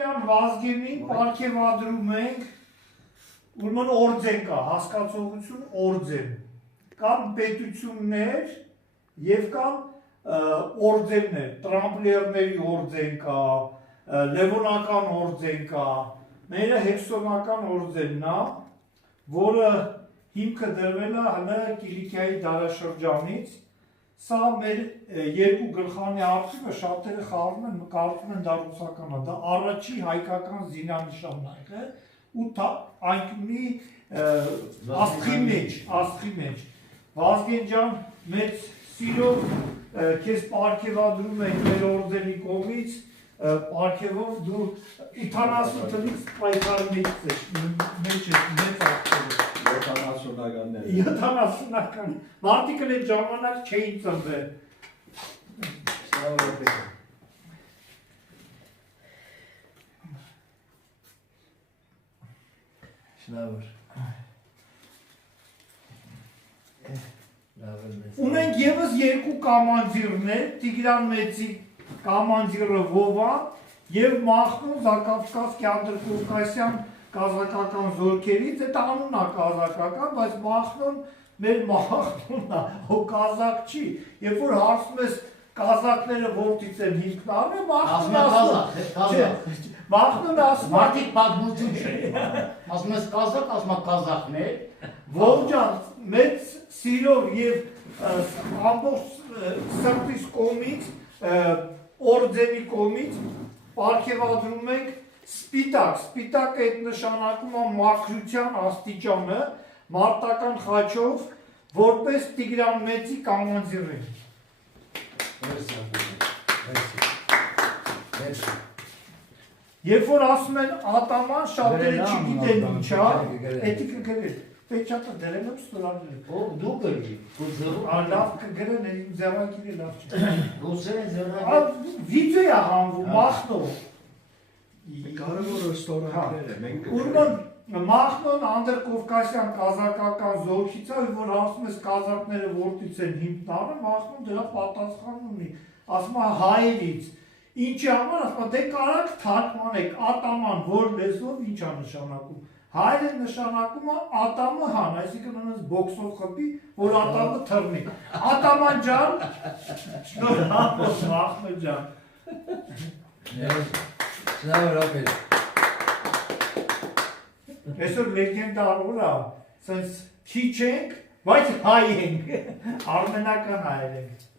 Տիկնյան Վազգենին պարգևադրում ենք, ուրեմն օրձեն կա, հասկացողություն օրձեն, կամ պետություններ և կամ օրձեններ, տրամպլերների օրձեն կա, լևոնական օրձեն կա, մերը հեքսոնական օրձենն է, որը հիմքը դրվել է հնը Կիլիկիայի դարաշրջանից, սա մեր երկու գլխանի արտիվը շատերը կարծում են դա ռուսական է, դա առաջի հայկական զինանշանն է, ու այնքնի աստղի մեջ, Վազգեն ջան, մեծ սիրով քեզ պարգևադրում ենք մեր օրդենի կողմից, պարգևով դու 70 տնից պայքարներից ես, մեջ ես, մեծ աղբերով։ 70-ականներ։ 70-ական, մարդիկ էլ այդ ժամանակ չէին ծնվել։ Շնորհ։ Ունենք ևս երկու կամանձիրներ, Տիգրան Մեծի կամանձիրը Վովան և Մախնոն Զակավկազ Կիանդր-Կովկասյան կազակական զորքերից, այդ անունն է կազակական, բայց Մախնոն մեր Մախնոնն է, հո կազակ չի, երբ որ հարցում ես կազակները որտից են հիմքնարում, Մախնոն ասում մարդիկ պատմություն չէ, ասում ես կազակ, ասում ես կազակներ, Վով ջան, մեծ սիրով և ամբողջ սրտիս կողմից, օրձենի կողմից պարգևադրում ենք սպիտակ, սպիտակը այդ նշանակում է մաքրության աստիճանը, մարտական խաչով, որպես Տիգրան Մեծի կամանձիրին։ Երբ որ ասում են ատաման, շատերը չգիտեն ինչա, էդի կգրել, պեչատը դրել եմ ստորարել։ դու գրի, լավ կգրեն, իմ ձեռագիրը լավ չէ։ ռուսերեն ձեռագիր։ Վիդեո է հանվում, Մախնոն։ Կարևորը ստորագրել է, մենք Ուրմն Մախնոն Անդր-Կովկասյան կազակական զորքից է, որ ասում ես կազակները որտից են հիմքնարում, Մախնոն դրա պատասխան ունի, ասում է հայերից։ Ինչի համար, ասում է, դե կարակ թարգմանեք, ատաման, որ լեզվով ինչ է նշանակում։ Հայերը նշանակում է ատամը հան, այսինքն անց բոքսով խփի, որ ատամը թռնի։ Ատաման ջան, շնորհավոր Մախնոն ջան։ Շնորհավոր։ Այսօր լեգենդար օր է, սենց քիչ ենք, բայց հայ ենք, արմենական հայեր ենք։